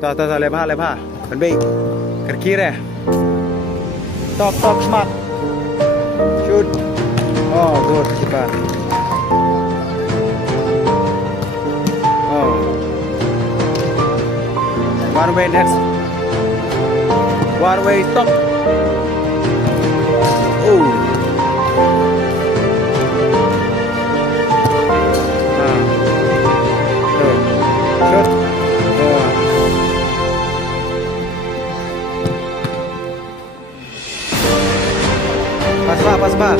Ta lepas kan baik ke kiri top smart shoot oh good keeper oh one way next one way stop oh shoot oh pas pak